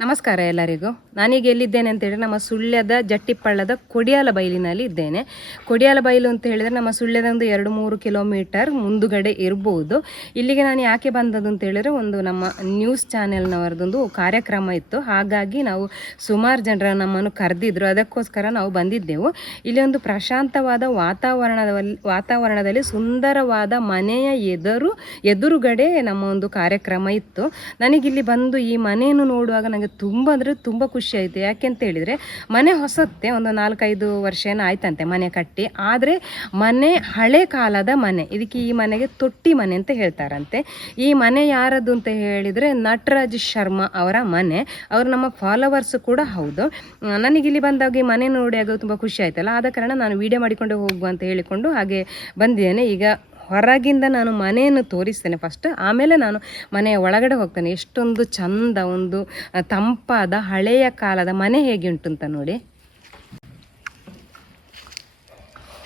ನಮಸ್ಕಾರ ಎಲ್ಲರಿಗೂ. ನಾನೀಗ ಎಲ್ಲಿದ್ದೇನೆ ಅಂತ ಹೇಳಿದ್ರೆ ನಮ್ಮ ಸುಳ್ಯದ ಜಟ್ಟಿಪ್ಪಳ್ಳದ ಕೊಡಿಯಾಲ ಬೈಲಿನಲ್ಲಿ ಇದ್ದೇನೆ. ಕೊಡಿಯಾಲ ಬೈಲು ಅಂತ ಹೇಳಿದ್ರೆ ನಮ್ಮ ಸುಳ್ಯದ ಒಂದು ಎರಡು ಮೂರು ಕಿಲೋಮೀಟರ್ ಮುಂದುಗಡೆ ಇರ್ಬೋದು. ಇಲ್ಲಿಗೆ ನಾನು ಯಾಕೆ ಬಂದದ್ದು ಅಂತ ಹೇಳಿದ್ರೆ ಒಂದು ನಮ್ಮ ನ್ಯೂಸ್ ಚಾನೆಲ್ನವರದೊಂದು ಕಾರ್ಯಕ್ರಮ ಇತ್ತು. ಹಾಗಾಗಿ ನಾವು ಸುಮಾರು ಜನರ ನಮ್ಮನ್ನು ಕರೆದಿದ್ರು. ಅದಕ್ಕೋಸ್ಕರ ನಾವು ಬಂದಿದ್ದೆವು. ಇಲ್ಲಿ ಒಂದು ಪ್ರಶಾಂತವಾದ ವಾತಾವರಣದಲ್ಲಿ ವಾತಾವರಣದಲ್ಲಿ ಸುಂದರವಾದ ಮನೆಯ ಎದುರು, ಎದುರುಗಡೆ ನಮ್ಮ ಒಂದು ಕಾರ್ಯಕ್ರಮ ಇತ್ತು. ನನಗಿಲ್ಲಿ ಬಂದು ಈ ಮನೆಯನ್ನು ನೋಡುವಾಗ ನನಗೆ ತುಂಬ ಅಂದರೆ ತುಂಬ ಖುಷಿ ಆಯಿತು. ಯಾಕೆ ಅಂತ ಹೇಳಿದರೆ, ಮನೆ ಹೊಸತ್ತೆ ಒಂದು ನಾಲ್ಕೈದು ವರ್ಷ ಏನೋ ಆಯ್ತಂತೆ ಮನೆ ಕಟ್ಟಿ. ಆದರೆ ಮನೆ ಹಳೆ ಕಾಲದ ಮನೆ, ಇದಕ್ಕೆ ಈ ಮನೆಗೆ ತೊಟ್ಟಿ ಮನೆ ಅಂತ ಹೇಳ್ತಾರಂತೆ. ಈ ಮನೆ ಯಾರದ್ದು ಅಂತ ಹೇಳಿದರೆ ನಟರಾಜ್ ಶರ್ಮಾ ಅವರ ಮನೆ. ಅವರು ನಮ್ಮ ಫಾಲೋವರ್ಸ್ ಕೂಡ ಹೌದು. ನನಗಿಲ್ಲಿ ಬಂದಾಗ ಈ ಮನೆ ನೋಡಿ ಆಗೋದು ತುಂಬ ಖುಷಿ ಆಯ್ತಲ್ಲ. ಆದ ಕಾರಣ ನಾನು ವಿಡಿಯೋ ಮಾಡಿಕೊಂಡು ಹೋಗುವ ಅಂತ ಹೇಳಿಕೊಂಡು ಹಾಗೆ ಬಂದಿದ್ದೇನೆ. ಈಗ ಹೊರಗಿಂದ ನಾನು ಮನೆಯನ್ನು ತೋರಿಸ್ತೇನೆ. ಫಸ್ಟ್ ಆಮೇಲೆ ನಾನು ಮನೆಯ ಒಳಗಡೆ ಹೋಗ್ತೇನೆ. ಎಷ್ಟೊಂದು ಚಂದ, ಒಂದು ತಂಪಾದ, ಹಳೆಯ ಕಾಲದ ಮನೆ ಹೇಗೆ ಉಂಟು ಅಂತ ನೋಡಿ.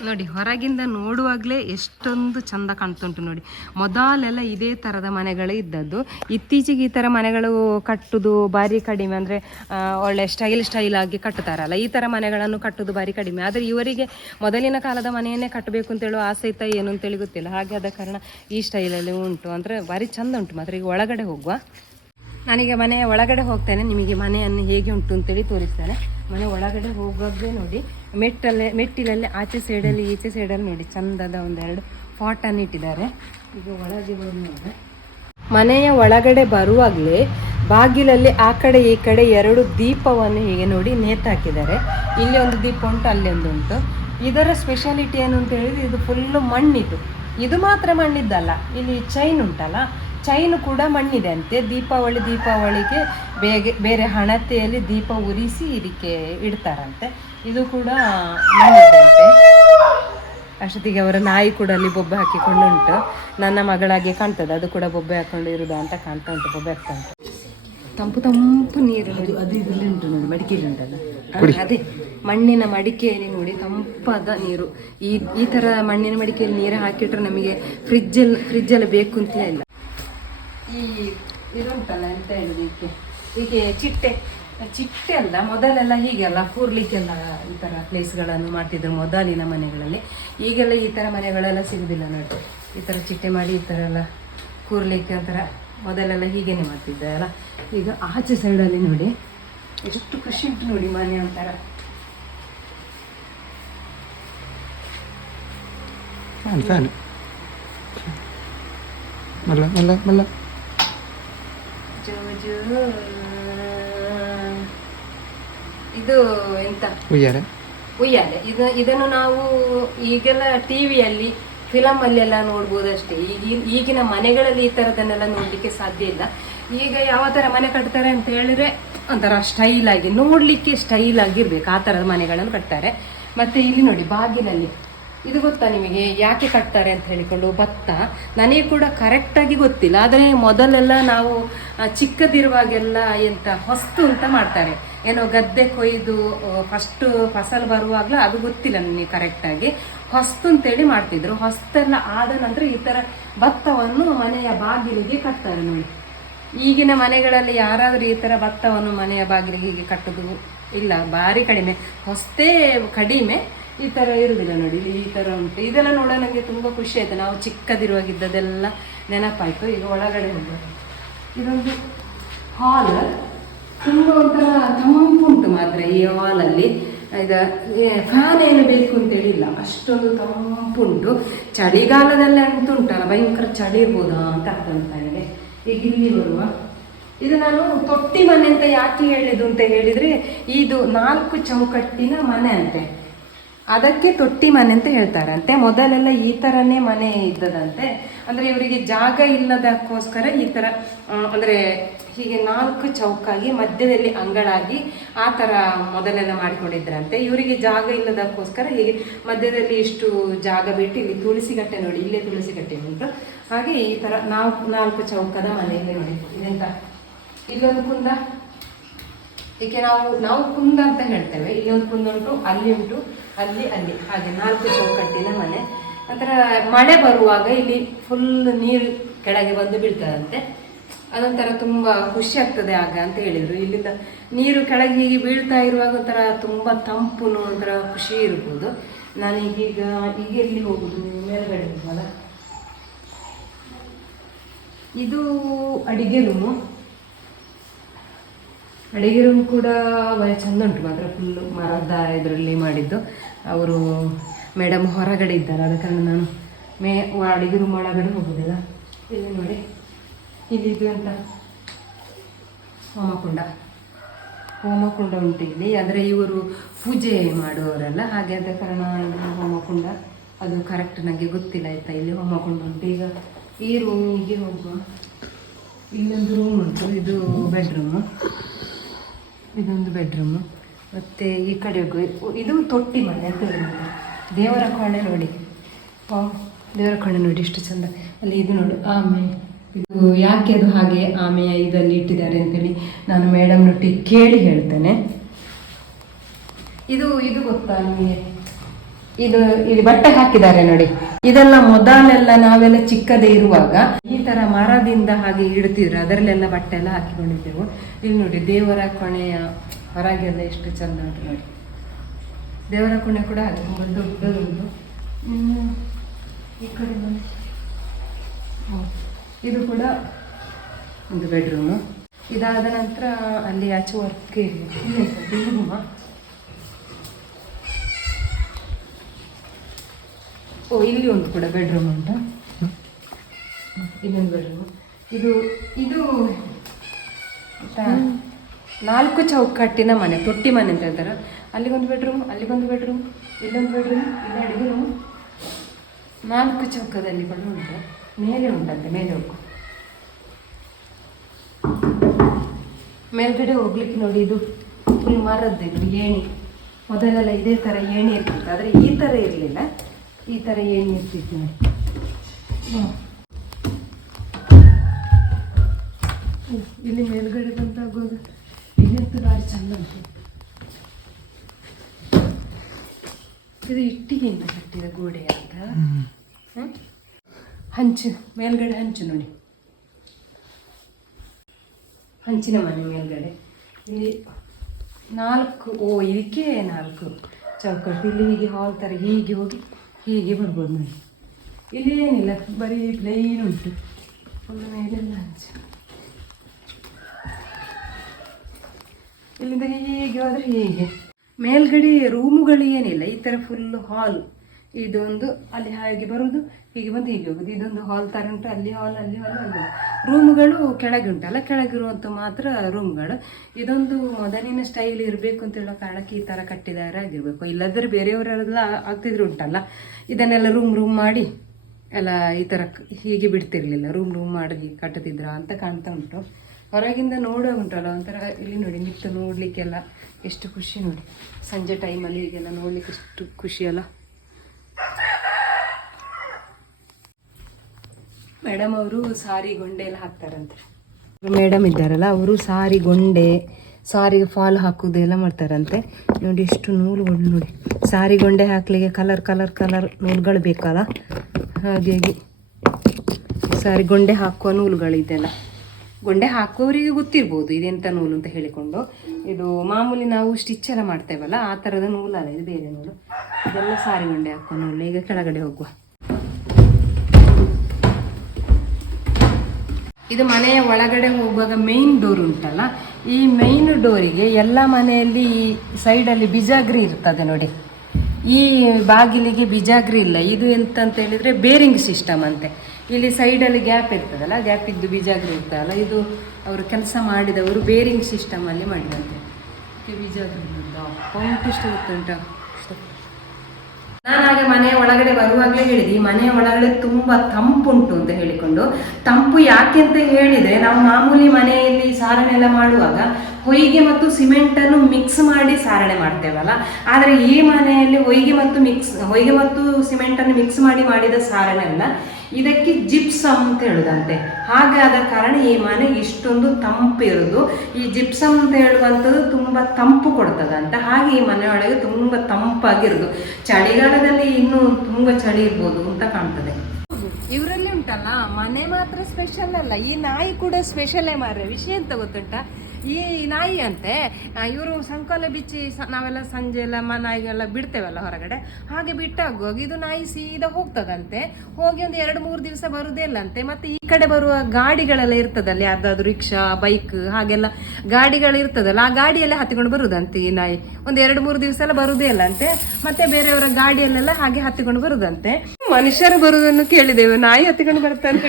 ನೋಡಿ, ಹೊರಗಿಂದ ನೋಡುವಾಗಲೇ ಎಷ್ಟೊಂದು ಚಂದ ಕಾಣ್ತುಂಟು ನೋಡಿ. ಮೊದಲೆಲ್ಲ ಇದೇ ಥರದ ಮನೆಗಳು ಇದ್ದದ್ದು. ಇತ್ತೀಚೆಗೆ ಈ ಥರ ಮನೆಗಳು ಕಟ್ಟುದು ಭಾರಿ ಕಡಿಮೆ ಅಂದರೆ ಒಳ್ಳೆ ಸ್ಟೈಲ್ ಸ್ಟೈಲ್ ಆಗಿ ಕಟ್ಟುತ್ತಾರಲ್ಲ. ಈ ಥರ ಮನೆಗಳನ್ನು ಕಟ್ಟುದು ಭಾರಿ ಕಡಿಮೆ. ಆದರೆ ಇವರಿಗೆ ಮೊದಲಿನ ಕಾಲದ ಮನೆಯನ್ನೇ ಕಟ್ಟಬೇಕು ಅಂತೇಳುವ ಆಸೆ ಇತ್ತ ಏನು ಅಂತೇಳಿ ಗೊತ್ತಿಲ್ಲ. ಹಾಗೆ ಆದ ಕಾರಣ ಈ ಸ್ಟೈಲಲ್ಲಿ ಉಂಟು. ಅಂದರೆ ಭಾರಿ ಚಂದ ಉಂಟು. ಮಾತ್ರ ಈಗ ಒಳಗಡೆ ಹೋಗುವ. ನನಗೆ ಮನೆಯ ಒಳಗಡೆ ಹೋಗ್ತೇನೆ. ನಿಮಗೆ ಮನೆಯನ್ನು ಹೇಗೆ ಉಂಟು ಅಂತೇಳಿ ತೋರಿಸ್ತೇನೆ. ಮನೆ ಒಳಗಡೆ ಹೋಗೋದೇ ನೋಡಿ, ಮೆಟ್ಟಲ್ಲೇ, ಮೆಟ್ಟಿಲಲ್ಲಿ ಆಚೆ ಸೈಡಲ್ಲಿ ಈಚೆ ಸೈಡಲ್ಲಿ ನೋಡಿ, ಚಂದದ ಒಂದೆರಡು ಪಾಟನ್ನು ಇಟ್ಟಿದ್ದಾರೆ. ಈಗ ಒಳಗೆ ಬಂದ ಮನೆಯ ಒಳಗಡೆ ಬರುವಾಗಲೇ ಬಾಗಿಲಲ್ಲಿ ಆ ಕಡೆ ಈ ಕಡೆ ಎರಡು ದೀಪವನ್ನು ಹೀಗೆ ನೋಡಿ ನೇತಾಕಿದ್ದಾರೆ ಇಲ್ಲಿ ಒಂದು ದೀಪ ಉಂಟು, ಅಲ್ಲಿ ಒಂದು ಉಂಟು. ಇದರ ಸ್ಪೆಷಾಲಿಟಿ ಏನು ಅಂತ ಹೇಳಿದ್ರೆ, ಇದು ಫುಲ್ಲು ಮಣ್ಣಿದು. ಇದು ಮಾತ್ರ ಮಣ್ಣಿದ್ದಲ್ಲ, ಇಲ್ಲಿ ಚೈನ್ ಉಂಟಲ್ಲ ಚೈನ್ ಕೂಡ ಮಣ್ಣಿದೆ ಅಂತೆ ದೀಪಾವಳಿ ದೀಪಾವಳಿಗೆ ಬೇಗ ಬೇರೆ ಹಣತೆಯಲ್ಲಿ ದೀಪ ಉರಿಸಿ ಇದಕ್ಕೆ ಇಡ್ತಾರಂತೆ. ಇದು ಕೂಡ ಮಣ್ಣಿದಂತೆ ಅಷ್ಟೊತ್ತಿಗೆ ಅವರ ನಾಯಿ ಕೂಡ ಅಲ್ಲಿ ಬೊಬ್ಬೆ ಹಾಕಿಕೊಂಡು ಉಂಟು. ನನ್ನ ಮಗಳಾಗೆ ಕಾಣ್ತದೆ. ಅದು ಕೂಡ ಬೊಬ್ಬೆ ಹಾಕೊಂಡು ಇರುದ ಅಂತ ಕಾಣ್ತಾ ಉಂಟು ಬೊಬ್ಬೆ ಹಾಕ್ತಾ ಉಂಟು. ತಂಪು ತಂಪು ನೀರು ಅದು ಇದರಲ್ಲಿ ಉಂಟು ನೋಡಿ ಮಡಿಕೆಲಿ ಉಂಟಲ್ಲ? ಅದೇ ಮಣ್ಣಿನ ಮಡಿಕೆಯಲ್ಲಿ ನೋಡಿ ತಂಪಾದ ನೀರು. ಈ ಈ ಥರ ಮಣ್ಣಿನ ಮಡಿಕೆಯಲ್ಲಿ ನೀರು ಹಾಕಿಟ್ರೆ ನಮಗೆ ಫ್ರಿಜ್ಜಲ್ಲಿ ಫ್ರಿಜ್ಜಲ್ಲಿ ಬೇಕು ಅಂತ ಇಲ್ಲ. ಈ ಇದುಂಟಲ್ಲ ಎಂತ ಹೇಳುದು ಈಕೆ? ಹೀಗೆ ಚಿಟ್ಟೆ ಚಿಟ್ಟೆ ಅಲ್ಲ, ಮೊದಲೆಲ್ಲ ಹೀಗೆ ಅಲ್ಲ ಕೂರ್ಲಿಕ್ಕೆಲ್ಲ ಈ ಥರ ಪ್ಲೇಸ್ಗಳನ್ನು ಮಾಡ್ತಿದ್ರು ಮೊದಲಿನ ಮನೆಗಳಲ್ಲಿ. ಈಗೆಲ್ಲ ಈ ಥರ ಮನೆಗಳೆಲ್ಲ ಸಿಗುದಿಲ್ಲ ನೋಡಿ. ಈ ಥರ ಚಿಟ್ಟೆ ಮಾಡಿ ಈ ಥರ ಎಲ್ಲ ಕೂರ್ಲಿಕ್ಕೆ ಒಂಥರ ಮೊದಲೆಲ್ಲ ಹೀಗೇನೆ ಮಾಡ್ತಿದ್ದೆ ಅಲ್ಲ. ಈಗ ಆಚೆ ಸೈಡಲ್ಲಿ ನೋಡಿ, ಎಷ್ಟು ಖುಷಿ ಉಂಟು ನೋಡಿ ಮನೆ ಒಂಥರ. ಮಲ್ಲ ಮಲ್ಲ ಮಲ್ಲ. ಇದು ಎಂತ? ಉಯ್ಯಾರೆ ಉಯ್ಯಾಲೆ. ಇದು ಇದನ್ನು ನಾವು ಈಗೆಲ್ಲ ಟಿವಿಯಲ್ಲಿ ಫಿಲಮ್ ಅಲ್ಲೆಲ್ಲ ನೋಡ್ಬೋದು ಅಷ್ಟೇ ಈಗ ಈಗಿನ ಮನೆಗಳಲ್ಲಿ ಈ ತರದನ್ನೆಲ್ಲ ನೋಡ್ಲಿಕ್ಕೆ ಸಾಧ್ಯ ಇಲ್ಲ. ಈಗ ಯಾವ ತರ ಮನೆ ಕಟ್ತಾರೆ ಅಂತ ಹೇಳಿದ್ರೆ ಒಂಥರ ಸ್ಟೈಲ್ ಆಗಿ ನೋಡ್ಲಿಕ್ಕೆ ಸ್ಟೈಲ್ ಆಗಿರ್ಬೇಕು. ಆ ತರದ ಮನೆಗಳನ್ನು ಕಟ್ತಾರೆ. ಮತ್ತೆ ಇಲ್ಲಿ ನೋಡಿ ಬಾಗಿಲಲ್ಲಿ. ಇದು ಗೊತ್ತಾ ನಿಮಗೆ? ಯಾಕೆ ಕಟ್ತಾರೆ ಅಂತ ಹೇಳಿಕೊಂಡು ಭತ್ತ, ನನಗೆ ಕೂಡ ಕರೆಕ್ಟಾಗಿ ಗೊತ್ತಿಲ್ಲ. ಆದರೆ ಮೊದಲೆಲ್ಲ ನಾವು ಚಿಕ್ಕದಿರುವಾಗೆಲ್ಲ ಎಂತ ಹೊಸ್ತು ಅಂತ ಮಾಡ್ತಾರೆ. ಏನೋ ಗದ್ದೆ ಕೊಯ್ದು ಫಸ್ಟು ಫಸಲು ಬರುವಾಗಲೂ ಅದು ಗೊತ್ತಿಲ್ಲ ನನಗೆ ಕರೆಕ್ಟಾಗಿ ಹೊಸ್ತು ಅಂತೇಳಿ ಮಾಡ್ತಿದ್ರು. ಹೊಸ್ತೆಲ್ಲ ಆದ ನಂತರ ಈ ಥರ ಭತ್ತವನ್ನು ಮನೆಯ ಬಾಗಿಲಿಗೆ ಕಟ್ತಾರೆ ನೋಡಿ. ಈಗಿನ ಮನೆಗಳಲ್ಲಿ ಯಾರಾದರೂ ಈ ಥರ ಭತ್ತವನ್ನು ಮನೆಯ ಬಾಗಿಲಿಗೆ ಕಟ್ಟೋದು ಇಲ್ಲ. ಭಾರಿ ಕಡಿಮೆ. ಹೊಸ್ತೇ ಕಡಿಮೆ. ಈ ಥರ ಇರುವುದಿಲ್ಲ ನೋಡಿ, ಈ ಥರ ಉಂಟು. ಇದೆಲ್ಲ ನೋಡ ನನಗೆ ತುಂಬ ಖುಷಿ ಆಯಿತು. ನಾವು ಚಿಕ್ಕದಿರುವಾಗಿದ್ದದೆಲ್ಲ ನೆನಪಾಯಿತು. ಈಗ ಒಳಗಡೆ ಹೋಗೋಣ ಇದೊಂದು ಹಾಲ್. ತುಂಬ ಒಂಥರ ತಂಪುಂಟು ಮಾತ್ರ ಈ ಹಾಲಲ್ಲಿ ಇದು ಫ್ಯಾನ್ ಏನು ಬೇಕು ಅಂತೇಳಿಲ್ಲ ಅಷ್ಟೊಂದು ತಂಪುಂಟು ಚಳಿಗಾಲದಲ್ಲಿ ಅಂತುಂಟಲ್ಲ ಭಯಂಕರ ಚಳಿ ಇರ್ಬೋದಾ ಅಂತ ಉಂಟು ನನಗೆ. ಈಗ ಇಲ್ಲಿ ಬರುವ. ಇದು ನಾನು ತೊಟ್ಟಿ ಮನೆ ಅಂತ ಯಾಕೆ ಹೇಳಿದ್ದು ಅಂತ ಹೇಳಿದ್ರೆ, ಇದು ನಾಲ್ಕು ಚೌಕಟ್ಟಿನ ಮನೆ ಅಂತೆ. ಅದಕ್ಕೆ ತೊಟ್ಟಿ ಮನೆ ಅಂತ ಹೇಳ್ತಾರಂತೆ. ಮೊದಲೆಲ್ಲ ಈ ಥರನೇ ಮನೆ ಇದ್ದದಂತೆ. ಅಂದರೆ ಇವರಿಗೆ ಜಾಗ ಇಲ್ಲದಕ್ಕೋಸ್ಕರ ಈ ಥರ ಅಂದರೆ ಹೀಗೆ ನಾಲ್ಕು ಚೌಕಾಗಿ, ಮಧ್ಯದಲ್ಲಿ ಅಂಗಳಾಗಿ ಆ ಥರ ಮೊದಲೆಲ್ಲ ಮಾಡಿಕೊಂಡಿದ್ರಂತೆ ಇವರಿಗೆ ಜಾಗ ಇಲ್ಲದಕ್ಕೋಸ್ಕರ ಹೀಗೆ ಮಧ್ಯದಲ್ಲಿ ಇಷ್ಟು ಜಾಗ ಬಿಟ್ಟು ಇಲ್ಲಿ ತುಳಸಿಗಟ್ಟೆ ನೋಡಿ, ಇಲ್ಲೇ ತುಳಸಿಗಟ್ಟೆ ಉಂಟು. ಹಾಗೆ ಈ ಥರ ನಾಲ್ಕು ನಾಲ್ಕು ಚೌಕದ ಮನೆಯಲ್ಲಿ ನೋಡಿ. ಇದೆಂತ? ಇಲ್ಲೊಂದು ಕುಂದ? ಈಗ ನಾವು ನಾವು ಕುಂದ ಅಂತ ಹೇಳ್ತೇವೆ. ಇಲ್ಲೊಂದು ಕುಂದ ಉಂಟು, ಅಲ್ಲಿ ಉಂಟು. ಅಲ್ಲಿ ಅಲ್ಲಿ, ಹಾಗೆ ನಾಲ್ಕು ಚೌಕಟ್ಟಿನ ಮನೆ. ನಂತರ ಮಳೆ ಬರುವಾಗ ಇಲ್ಲಿ ಫುಲ್ ನೀರು ಕೆಳಗೆ ಬಂದು ಬೀಳ್ತದಂತೆ. ಅದೊಂಥರ ತುಂಬ ಖುಷಿ ಆಗ್ತದೆ ಆಗ ಅಂತ ಹೇಳಿದರು. ಇಲ್ಲಿಂದ ನೀರು ಕೆಳಗೆ ಹೀಗೆ ಬೀಳ್ತಾ ಇರುವಾಗ ಒಂಥರ ತುಂಬ ತಂಪು ಒಂಥರ ಖುಷಿ ಇರ್ಬೋದು. ನಾನೀಗೀಗ ಈಗ ಎಲ್ಲಿ ಹೋಗುದು? ಮೇಲ್ಗಡೆ ಇದು ಅಡಿಗೆ ರೂಮು ಅಡಿಗೆ ರೂಮ್ ಕೂಡ ಒಳ್ಳೆ ಚಂದ ಉಂಟು. ಮಾತ್ರ ಫುಲ್ ಮರದ ಇದರಲ್ಲಿ ಮಾಡಿದ್ದು. ಅವರು ಮೇಡಮ್ ಹೊರಗಡೆ ಇದ್ದಾರೆ. ಆದ ಕಾರಣ ನಾನು ಮೇ ಅಡಿಗೆ ರೂಮ್ ಒಳಗಡೆ ಹೋಗೋದಿಲ್ಲ. ಇಲ್ಲಿ ನೋಡಿ. ಇಲ್ಲಿ ಇದು ಅಂತ ಹೋಮಕುಂಡ. ಹೋಮಕುಂಡ ಉಂಟು ಇಲ್ಲಿ. ಆದರೆ ಇವರು ಪೂಜೆ ಮಾಡುವವರಲ್ಲ. ಹಾಗೆ ಆದ ಕಾರಣ ಹೋಮಕುಂಡ. ಅದು ಕರೆಕ್ಟ್ ನನಗೆ ಗೊತ್ತಿಲ್ಲ ಆಯ್ತಾ ಇಲ್ಲಿ ಹೋಮಕುಂಡ ಉಂಟು. ಈಗ ಈ ರೂಮಿಗೆ ಹೋಗುವ. ಇಲ್ಲೊಂದು ರೂಮ್ ಉಂಟು. ಇದು ಬೆಡ್ರೂಮು ಇದೊಂದು ಬೆಡ್ರೂಮು ಮತ್ತು ಈ ಕಡೆ ಹೋಗುವ ಇದು ತೊಟ್ಟಿ ಮನೆ ಅಂತ ದೇವರ ಕೋಣೆ ನೋಡಿ. ದೇವರ ಕೋಣೆ ನೋಡಿ, ಎಷ್ಟು ಚಂದ. ಅಲ್ಲಿ ಇದು ನೋಡು, ಆಮೆ. ಇದು ಯಾಕೆ ಅದು ಹಾಗೆ ಆಮೆಯ ಇದರಲ್ಲಿ ಇಟ್ಟಿದ್ದಾರೆ ಅಂತೇಳಿ ನಾನು ಮೇಡಮ್ನೊಟ್ಟಿಗೆ ಕೇಳಿ ಹೇಳ್ತೇನೆ. ಇದು ಇದು ಗೊತ್ತಾ ನಿಮಗೆ? ಇದು, ಇಲ್ಲಿ ಬಟ್ಟೆ ಹಾಕಿದ್ದಾರೆ ನೋಡಿ. ಇದೆಲ್ಲ ಮೊದಲೆಲ್ಲ ನಾವೆಲ್ಲ ಚಿಕ್ಕದೇ ಇರುವಾಗ ಈ ತರ ಮರದಿಂದ ಹಾಗೆ ಇಡ್ತಿದ್ರು ಅದರಲ್ಲೆಲ್ಲ ಬಟ್ಟೆ ಎಲ್ಲ ಹಾಕಿಕೊಂಡಿದ್ದೆವು. ಇಲ್ಲಿ ನೋಡಿ, ದೇವರ ಕೊಣೆಯ ಹೊರಗೆಲ್ಲ ಎಷ್ಟು ಚಂದ ಉಂಟು ನೋಡಿ. ದೇವರ ಕೊಣೆ ಕೂಡ ಹಾಗೆ ತುಂಬ ದೊಡ್ಡದುಂಟು. ಈ ಕಡೆ. ಇದು ಕೂಡ ಒಂದು ಬೆಡ್ರೂಮು ಇದಾದ ನಂತರ ಅಲ್ಲಿ ಆಚೆ ವರ್ಕ್ ರೂಮ ಓ, ಇಲ್ಲಿ ಒಂದು ಕೂಡ ಬೆಡ್ರೂಮ್ ಉಂಟು. ಇನ್ನೊಂದು ಬೆಡ್ರೂಮ್ ಇದು ಇದು? ನಾಲ್ಕು ಚೌಕಟ್ಟಿನ ಮನೆ, ತೊಟ್ಟಿ ಮನೆ ಅಂತ ಹೇಳ್ತಾರೆ? ಅಲ್ಲಿಗೊಂದು ಬೆಡ್ರೂಮ್ ಅಲ್ಲಿಗೊಂದು ಬೆಡ್ರೂಮ್ ಇಲ್ಲೊಂದು ಬೆಡ್ರೂಮ್ ಇಲ್ಲ ಅಡಿಗೆ ರೂಮ್ ನಾಲ್ಕು ಚೌಕದಲ್ಲಿ ಕೂಡ ಉಂಟು. ಮೇಲೆ ಉಂಟಂತೆ, ಮೇಲೆ ಹೋಗು. ಮೇಲ್ಗಡೆ ಹೋಗ್ಲಿಕ್ಕೆ ನೋಡಿ, ಇದು ಫುಲ್ ಮರದ್ದು, ಇದು ಏಣಿ. ಮೊದಲೆಲ್ಲ ಇದೇ ಥರ ಏಣಿ ಇರ್ತಿತ್ತು, ಆದರೆ ಈ ಥರ ಇರಲಿಲ್ಲ. ಈ ಥರ ಏನು ಇರ್ತಿತ್ತು. ಇಲ್ಲಿ ಮೇಲ್ಗಡೆ ಬಂದಾಗೋದು ಇಲ್ಲಂತೂ ಭಾರಿ ಚಂದ ಉಂಟು. ಇದು ಇಟ್ಟಿಗೆಯಿಂದ ಕಟ್ಟಿದ ಗೋಡೆ ಅಂತ? ಹಂಚು, ಮೇಲ್ಗಡೆ ಹಂಚು ನೋಡಿ. ಹಂಚಿನ ಮನೆ ಮೇಲ್ಗಡೆ. ಇಲ್ಲಿ ನಾಲ್ಕು, ಓ ಇದಕ್ಕೆ ನಾಲ್ಕು. ಚೌಕಟ್ಟು. ಇಲ್ಲಿ ಹೀಗೆ ಹಾಲ್ ಥರ ಹೀಗೆ ಹೋಗಿ ಹೀಗೆ ಬರ್ಬೋದು ನೋಡಿ. ಇಲ್ಲಿ ಏನಿಲ್ಲ, ಬರೀ ಪ್ಲೈನ್ ಉಂಟು. ಒಂದು ಮೇಲೆಲ್ಲ ಹಂಚು ಇಲ್ಲಿಂದ ಹೀಗೆ ಹೋದರೆ ಹೀಗೆ. ಮೇಲ್ಗಡೆ ರೂಮುಗಳು ಏನಿಲ್ಲ, ಈ ಥರ ಫುಲ್ ಹಾಲ್ ಇದೊಂದು ಅಲ್ಲಿ ಹಾಗೆ ಬರುವುದು ಹೀಗೆ ಬಂದು ಹೀಗೆ ಹೋಗುದು. ಇದೊಂದು ಹಾಲ್ ಥರ ಉಂಟು, ಅಲ್ಲಿ ಹಾಲ್ ಅಲ್ಲಿ ಹಾಲ್ ಅಲ್ಲಿ ರೂಮ್ಗಳು ಕೆಳಗೆ ಉಂಟಲ್ಲ ಕೆಳಗಿರುವಂಥ ಮಾತ್ರ ರೂಮ್ಗಳು ಇದೊಂದು ಮೊದಲಿನ ಸ್ಟೈಲ್ ಇರಬೇಕು ಅಂತ ಹೇಳೋ ಕಾರಣಕ್ಕೆ ಈ ಥರ ಕಟ್ಟಿದಾರೆ ಆಗಿರಬೇಕು. ಇಲ್ಲದ್ರೆ ಬೇರೆಯವರೆಲ್ಲ ಆಗ್ತಿದ್ರು ಉಂಟಲ್ಲ. ಇದನ್ನೆಲ್ಲ ರೂಮ್ ರೂಮ್ ಮಾಡಿ ಎಲ್ಲ ಈ ಥರ ಹೀಗೆ ಬಿಡ್ತಿರ್ಲಿಲ್ಲ. ರೂಮ್ ರೂಮ್ ಮಾಡಿ ಕಟ್ಟುತ್ತಿದ್ರ ಅಂತ ಕಾಣ್ತಾ ಉಂಟು. ಹೊರಗಿಂದ ನೋಡೋ ಉಂಟಲ್ಲ, ಒಂಥರ ಇಲ್ಲಿ ನೋಡಿ ನಿಂತು ನೋಡಲಿಕ್ಕೆಲ್ಲ ಎಷ್ಟು ಖುಷಿ ನೋಡಿ. ಸಂಜೆ ಟೈಮಲ್ಲಿ ಈಗೆಲ್ಲ ನೋಡಲಿಕ್ಕೆ ಎಷ್ಟು ಖುಷಿ ಅಲ್ಲ. ಮೇಡಮ್ ಅವರು ಸಾರಿ ಗೊಂಡೆ ಎಲ್ಲ ಹಾಕ್ತಾರಂತೆ. ಮೇಡಮ್ ಇದ್ದಾರಲ್ಲ, ಅವರು ಸಾರಿ ಗೊಂಡೆ ಸಾರಿಗೆ ಫಾಲ್ ಹಾಕೋದು ಎಲ್ಲ ಮಾಡ್ತಾರಂತೆ. ನೋಡಿ ಎಷ್ಟು ನೂಲುಗಳು ನೋಡಿ. ಸಾರಿ ಗೊಂಡೆ ಹಾಕ್ಲಿಕ್ಕೆ ಕಲರ್ ಕಲರ್ ಕಲರ್ ನೂಲುಗಳು ಬೇಕಲ್ಲ? ಹಾಗಾಗಿ ಸಾರಿ ಗೊಂಡೆ ಹಾಕುವ ನೂಲುಗಳು ಇದೆಲ್ಲ ಗೊಂಡೆ ಹಾಕುವವರಿಗೆ ಗೊತ್ತಿರ್ಬೋದು ಇದೆಂಥ ನೂಲು ಅಂತ ಹೇಳಿಕೊಂಡು. ಇದು ಮಾಮೂಲಿ ನಾವು ಸ್ಟಿಚ್ ಎಲ್ಲ ಮಾಡ್ತೇವಲ್ಲ, ಆ ಥರದ ನೂಲಲ್ಲ, ಇದು ಬೇರೆ ನೂಲು. ಇದೆಲ್ಲ ಸಾರಿ ಗೊಂಡೆ ಹಾಕುವ ನೂಲು. ಈಗ ಕೆಳಗಡೆ ಹೋಗುವ. ಇದು ಮನೆಯ ಒಳಗಡೆ ಹೋಗುವಾಗ ಮೇನ್ ಡೋರ್ ಉಂಟಲ್ಲ? ಈ ಮೇನ್ ಡೋರಿಗೆ ಎಲ್ಲ ಮನೆಯಲ್ಲಿ ಈ ಸೈಡಲ್ಲಿ ಬಿಜಾಗ್ರಿ ಇರ್ತದೆ ನೋಡಿ. ಈ ಬಾಗಿಲಿಗೆ ಬಿಜಾಗ್ರಿ ಇಲ್ಲ. ಇದು ಎಂತ ಅಂತ ಹೇಳಿದ್ರೆ ಬೇರಿಂಗ್ ಸಿಸ್ಟಮ್ ಅಂತೆ. ಇಲ್ಲಿ ಸೈಡಲ್ಲಿ ಗ್ಯಾಪ್ ಇರ್ತದಲ್ಲ ಗ್ಯಾಪ್ ಇದ್ದು ಬಿಜಾಗ್ರಿ ಇರ್ತದಲ್ಲ, ಇದು ಅವರು ಕೆಲಸ ಮಾಡಿದವರು ಬೇರಿಂಗ್ ಸಿಸ್ಟಮಲ್ಲಿ ಮಾಡಿದಂತೆ. ಬಿಜಾಗ್ರಿ ಪೌಂಟ್ ಇಷ್ಟು ಗೊತ್ತುಂಟಾ ನಾನು ಹಾಗೆ ಮನೆಯ ಒಳಗಡೆ ಬರುವಾಗಲೇ ಹೇಳಿದೆ ಮನೆಯ ಒಳಗಡೆ ತುಂಬಾ ತಂಪುಂಟು ಅಂತ ಹೇಳಿಕೊಂಡು. ತಂಪು ಯಾಕೆ ಅಂತ ಹೇಳಿದ್ರೆ, ನಾವು ಮಾಮೂಲಿ ಮನೆಯಲ್ಲಿ ಸಾರಣೆ ಎಲ್ಲ ಮಾಡುವಾಗ ಹೊಯ್ಗೆ ಮತ್ತು ಸಿಮೆಂಟ್ ಅನ್ನು ಮಿಕ್ಸ್ ಮಾಡಿ ಸಾರಣೆ ಮಾಡ್ತೇವಲ್ಲ? ಆದ್ರೆ ಈ ಮನೆಯಲ್ಲಿ ಹೊಯ್ಗೆ ಮತ್ತು ಮಿಕ್ಸ್ ಹೊಯ್ಗೆ ಮತ್ತು ಸಿಮೆಂಟ್ ಅನ್ನು ಮಿಕ್ಸ್ ಮಾಡಿ ಮಾಡಿದ ಸಾರಣೆ ಅಲ್ಲ. ಇದಕ್ಕೆ ಜಿಪ್ಸಮ್ ಅಂತ ಹೇಳುದಂತೆ. ಹಾಗೆ ಆದ ಕಾರಣ ಈ ಮನೆ ಇಷ್ಟೊಂದು ತಂಪಿರೋದು. ಈ ಜಿಪ್ಸಮ್ ಅಂತ ಹೇಳುವಂಥದ್ದು ತುಂಬಾ ತಂಪು ಕೊಡ್ತದಂತ. ಹಾಗೆ ಈ ಮನೆಯೊಳಗೆ ತುಂಬಾ ತಂಪಾಗಿರೋದು. ಚಳಿಗಾಲದಲ್ಲಿ ಇನ್ನೂ ತುಂಬ ಚಳಿ ಇರ್ಬೋದು ಅಂತ ಕಾಣ್ತದೆ. ಇವರಲ್ಲಿ ಉಂಟಲ್ಲ, ಮನೆ ಮಾತ್ರ ಸ್ಪೆಷಲ್ ಅಲ್ಲ. ಈ ನಾಯಿ ಕೂಡ ಸ್ಪೆಷಲೇ ಮಾರ್ರೆ. ವಿಷಯ ಎಂತ ಗೊತ್ತುಂಟಾ? ಈ ನಾಯಿ ಅಂತೆ ಇವರು ಸಂಕೋಲೆ ಬಿಚ್ಚಿ ಸ- ನಾವೆಲ್ಲ ಸಂಜೆ ಎಲ್ಲ ನಾಯಿಗೆಲ್ಲ ಬಿಡ್ತೇವಲ್ಲ ಹೊರಗಡೆ. ಹಾಗೆ ಬಿಟ್ಟಾಗುವಾಗ ಇದು ನಾಯಿ ಸೀದಾ ಹೋಗ್ತದಂತೆ. ಹೋಗಿ ಒಂದು ಎರಡು ಮೂರು ದಿವಸ ಬರುದೇ ಇಲ್ಲಂತೆ ಮತ್ತೆ ಈ ಕಡೆ ಬರುವ ಗಾಡಿಗಳೆಲ್ಲ ಇರ್ತದಲ್ಲ ಯಾರ್ದಾದ್ರು ರಿಕ್ಷಾ, ಬೈಕ್, ಹಾಗೆಲ್ಲ ಗಾಡಿಗಳು ಇರ್ತದಲ್ಲ, ಆ ಗಾಡಿಯಲ್ಲೇ ಹತ್ತಿಕೊಂಡು ಬರುದಂತೆ ಈ ನಾಯಿ. ಒಂದು ಎರಡು ಮೂರು ದಿವಸ ಎಲ್ಲ ಬರುದೇ ಇಲ್ಲಂತೆ ಮತ್ತೆ ಬೇರೆಯವರ ಗಾಡಿಯಲ್ಲೆಲ್ಲ ಹಾಗೆ ಹತ್ತಿಕೊಂಡು ಬರುದಂತೆ. ಮನುಷ್ಯರು ಬರುವುದನ್ನು ಕೇಳಿದೆವು ನಾಯಿ ಹತ್ತಿಕೊಂಡು ಬರ್ತಾ ಅಂತ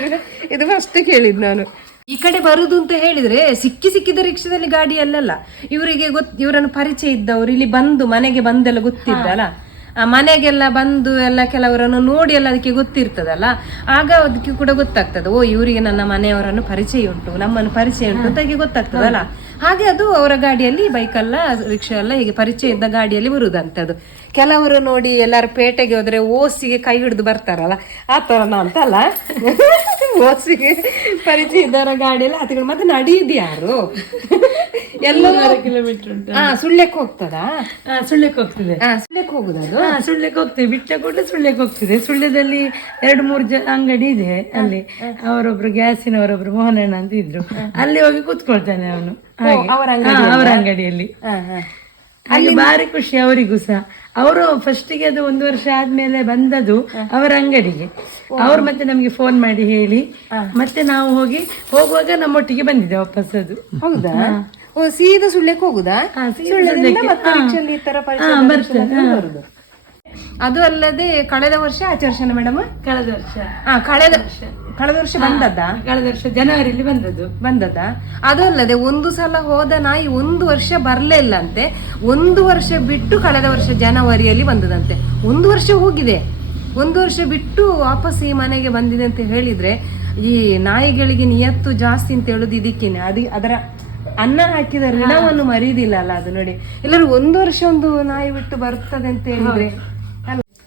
ಇದು ಫಸ್ಟ್ ಕೇಳಿದ್ ನಾನು. ಈ ಕಡೆ ಬರುದು ಅಂತ ಹೇಳಿದ್ರೆ ಸಿಕ್ಕಿ ಸಿಕ್ಕಿದ ರಿಕ್ಷಾದಲ್ಲಿ ಗಾಡಿ ಅಲ್ಲಲ್ಲ. ಇವರಿಗೆ ಗೊತ್, ಇವರನ್ನು ಪರಿಚಯ ಇದ್ದವರು ಇಲ್ಲಿ ಬಂದು ಮನೆಗೆ ಬಂದೆಲ್ಲ ಗೊತ್ತಿದ್ದಲ್ಲ ಆ ಮನೆಗೆಲ್ಲ ಬಂದು ಎಲ್ಲ ಕೆಲವರನ್ನು ನೋಡಿ ಎಲ್ಲ ಅದಕ್ಕೆ ಗೊತ್ತಿರ್ತದಲ್ಲ. ಆಗ ಅದಕ್ಕೆ ಕೂಡ ಗೊತ್ತಾಗ್ತದೆ, ಓ ಇವರಿಗೆ ನನ್ನ ಮನೆಯವರನ್ನು ಪರಿಚಯ ಉಂಟು, ನಮ್ಮನ್ನು ಪರಿಚಯ ಉಂಟು ಅಂತ ಹೀಗೆ ಗೊತ್ತಾಗ್ತದಲ್ಲ ಹಾಗೆ ಅದು ಅವರ ಗಾಡಿಯಲ್ಲಿ ಬೈಕಲ್ಲ ರಿಕ್ಷಾ ಎಲ್ಲ ಹೀಗೆ ಪರಿಚಯ ಇದ್ದ ಗಾಡಿಯಲ್ಲಿ ಬರುದಂತದ್ದು ಕೆಲವರು ನೋಡಿ ಎಲ್ಲರೂ ಪೇಟೆಗೆ ಹೋದ್ರೆ ಓಸಿಗೆ ಕೈ ಹಿಡಿದು ಬರ್ತಾರಲ್ಲ, ಆ ಥರನ ಅಂತ ಅಲ್ಲ ಓಸಿಗೆ ಪರಿಚಯ ಇದ್ದವರ ಗಾಡಿಯಲ್ಲಿ ಹತ್ತಿಕೊಂಡು ಮತ್ತೆ ನಡೀದು ಯಾರು? ಎಲ್ಲೋ ಕಿಲೋಮೀಟರ್ ಉಂಟು. ಹಾ ಸುಳ್ಯಕ್ಕೆ ಹೋಗ್ತದಾ? ಸುಳ್ಳಕ್ಕೆ ಸುಳ್ಯಕ್ಕೆ ಹೋಗ್ತದೆ. ಹಾ ಸುಳ್ಯಕ್ಕೆ ಹೋಗುದದು? ಹಾ ಸುಳ್ಯಕ್ಕೆ ಹೋಗ್ತೇವೆ ಬಿಟ್ಟ ಕೂಡಲೇ ಸುಳ್ಯಕ್ಕೆ ಹೋಗ್ತದೆ. ಸುಳ್ಯದಲ್ಲಿ ಎರಡು ಮೂರು ಜನ ಅಂಗಡಿ ಇದೆ ಅಲ್ಲಿ. ಅವರೊಬ್ರು ಗ್ಯಾಸಿನವರೊಬ್ರು ಮೋಹನಣ್ಣ ಅಂತ ಇದ್ರು. ಅಲ್ಲಿ ಹೋಗಿ ಕೂತ್ಕೊಳ್ತಾನೆ ಅವನು. ಅವರ ಅಂಗಡಿಯಲ್ಲಿ. ಅಲ್ಲಿ ಬಾರಿ ಹಾಗೆ ಭಾರಿ ಖುಷಿ ಅವರಿಗೂ ಸಹ. ಅವರು ಫಸ್ಟಿಗೆ ಅದು ಒಂದು ವರ್ಷ ಆದ್ಮೇಲೆ ಬಂದದ್ದು ಅವರ ಅಂಗಡಿಗೆ. ಅವ್ರು ಮತ್ತೆ ನಮಗೆ ಫೋನ್ ಮಾಡಿ ಹೇಳಿ. ಮತ್ತೆ ನಾವು ಹೋಗಿ ಹೋಗುವಾಗ ನಮ್ಮೊಟ್ಟಿಗೆ ಬಂದಿದೆ ವಾಪಸ್ ಅದು ಹೌದಾ ಓ ಸೀದಾ ಸುಳ್ಳಕ್ಕೆ ಹೋಗುದಾ? ಸುಳ್ಳಕ್ಕೆ ಸೀದಾ ಮತ್ತೆ ಈ ತರ ಪರಿಚಯ ಹಾ, ಬರ್ತದೆ, ಬರುದು. ಅದು ಅಲ್ಲದೆ ಕಳೆದ ವರ್ಷ ಆಚರಿಸೋಣ ಮೇಡಮ್ ಕಳೆದ ವರ್ಷ. ಹಾ ಕಳೆದ ಕಳೆದ ವರ್ಷ. ಬಂದದ್ದ? ಕಳೆದ ವರ್ಷ ಜನವರಿಯಲ್ಲಿ ಬಂದದ್ದು. ಬಂದದ ಅದು ಅಲ್ಲದೆ ಒಂದು ಸಲ ಹೋದ ನಾಯಿ ಒಂದು ವರ್ಷ ಬರ್ಲೇ ಇಲ್ಲ ಅಂತೆ ಒಂದು ವರ್ಷ ಬಿಟ್ಟು ಕಳೆದ ವರ್ಷ ಜನವರಿಯಲ್ಲಿ ಬಂದದಂತೆ. ಒಂದು ವರ್ಷ ಹೋಗಿದೆ. ಒಂದು ವರ್ಷ ಬಿಟ್ಟು ವಾಪಸ್ ಈ ಮನೆಗೆ ಬಂದಿದೆ ಅಂತ ಹೇಳಿದ್ರೆ ಈ ನಾಯಿಗಳಿಗೆ ನಿಯತ್ತು ಜಾಸ್ತಿ ಅಂತ ಹೇಳುದು ಇದಕ್ಕೇನೆ ಅದು ಅದರ ಅನ್ನ ಹಾಕಿದ ಋಣವನ್ನು ಮರೀದಿಲ್ಲ ಅಲ್ಲ ಅದು ನೋಡಿ. ಎಲ್ಲರೂ ಒಂದು ವರ್ಷ ಒಂದು ನಾಯಿ ಬಿಟ್ಟು ಬರ್ತದೆ ಅಂತ ಹೇಳಿದ್ರೆ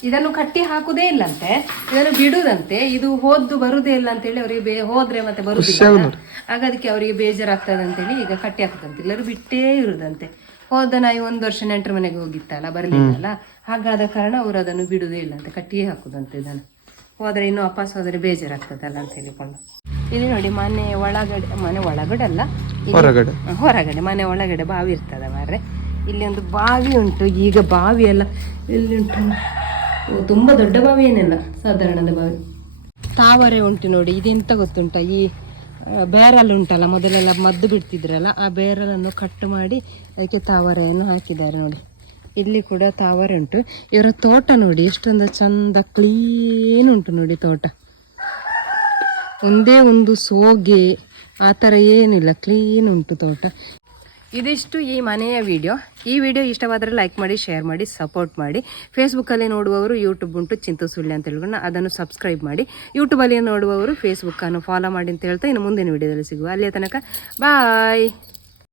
ಇದನ್ನು ಕಟ್ಟಿ ಹಾಕುದೇ ಇಲ್ಲಂತೆ ಇದನ್ನು ಬಿಡುದಂತೆ ಇದು ಹೋದ್ದು ಬರುದೇ ಇಲ್ಲ ಅಂತೇಳಿ ಅವರಿಗೆ ಬೇ ಹೋದ್ರೆ ಮತ್ತೆ ಬರುದಿಲ್ಲ ಆಗ ಅದಕ್ಕೆ ಅವರಿಗೆ ಬೇಜಾರಾಗ್ತದೆ ಅಂತೇಳಿ ಈಗ ಕಟ್ಟಿ ಹಾಕುದಂತೆ. ಎಲ್ಲರೂ ಬಿಟ್ಟೇ ಇರುದಂತೆ. ಹೋದ ನಾಯಿ ಒಂದು ವರ್ಷ ನೆಂಟರ ಮನೆಗೆ ಹೋಗಿತ್ತಲ್ಲ ಬರ್ಲಿಲ್ಲಲ್ಲ ಹಾಗಾದ ಕಾರಣ ಅವರು ಅದನ್ನು ಬಿಡುದೇ ಇಲ್ಲ ಅಂತ ಕಟ್ಟಿಯೇ ಹಾಕುದಂತೆ ಇದನ್ನು. ಹೋದ್ರೆ ಇನ್ನು ವಾಪಸ್ ಹೋದ್ರೆ ಬೇಜಾರಾಗ್ತದಲ್ಲ ಅಂತ ಹೇಳಿಕೊಂಡು. ಇಲ್ಲಿ ನೋಡಿ ಮನೆ ಒಳಗಡೆ ಮನೆ ಒಳಗಡೆ ಅಲ್ಲ ಹೊರಗಡೆ. ಹೊರಗಡೆ ಮನೆ ಒಳಗಡೆ ಬಾವಿ ಇರ್ತದೆ ಮಾರ್ರೆ. ಇಲ್ಲಿ ಒಂದು ಬಾವಿ ಉಂಟು ಈಗ ಬಾವಿ ಎಲ್ಲ ಇಲ್ಲಿ ಉಂಟು. ತುಂಬಾ ದೊಡ್ಡ ಬಾವಿ ಏನಿಲ್ಲ ಸಾಧಾರಣದ ಬಾವಿ. ತಾವರೆ ಉಂಟು ನೋಡಿ, ಇದೆಂತ ಗೊತ್ತುಂಟ? ಈ ಬೇರಲ್ ಉಂಟಲ್ಲ, ಮೊದಲೆಲ್ಲ ಮದ್ದು ಬಿಡ್ತಿದ್ರಲ್ಲ, ಆ ಬೇರಲನ್ನು ಕಟ್ ಮಾಡಿ ಅದಕ್ಕೆ ತಾವರೆಯನ್ನು ಹಾಕಿದ್ದಾರೆ ನೋಡಿ. ಇಲ್ಲಿ ಕೂಡ ತಾವರೆ ಉಂಟು. ಇವರ ತೋಟ ನೋಡಿ, ಎಷ್ಟೊಂದು ಚಂದ ಕ್ಲೀನ್ ಉಂಟು ನೋಡಿ ತೋಟ. ಒಂದೇ ಒಂದು ಸೋಗೆ, ಆ ಥರ ಏನಿಲ್ಲ ಕ್ಲೀನ್ ಉಂಟು ತೋಟ. ಇದಿಷ್ಟು ಈ ಮನೆಯ ವಿಡಿಯೋ. ಈ ವಿಡಿಯೋ ಇಷ್ಟವಾದರೆ ಲೈಕ್ ಮಾಡಿ ಶೇರ್ ಮಾಡಿ ಸಪೋರ್ಟ್ ಮಾಡಿ. ಫೇಸ್ಬುಕ್ಕಲ್ಲಿ ನೋಡುವವರು ಯೂಟ್ಯೂಬ್ ಉಂಟು ಚಿಂತು ಸುಳ್ಳಿ ಅಂತ ಹೇಳ್ಕೊಂಡು ಅದನ್ನು ಸಬ್ಸ್ಕ್ರೈಬ್ ಮಾಡಿ. ಯೂಟ್ಯೂಬಲ್ಲಿ ನೋಡುವವರು ಫೇಸ್ಬುಕ್ಕನ್ನು ಫಾಲೋ ಮಾಡಿ ಅಂತ ಹೇಳ್ತಾ ಇನ್ನು ಮುಂದಿನ ವಿಡಿಯೋದಲ್ಲಿ ಸಿಗುವ. ಅಲ್ಲಿಯ ತನಕ ಬಾಯ್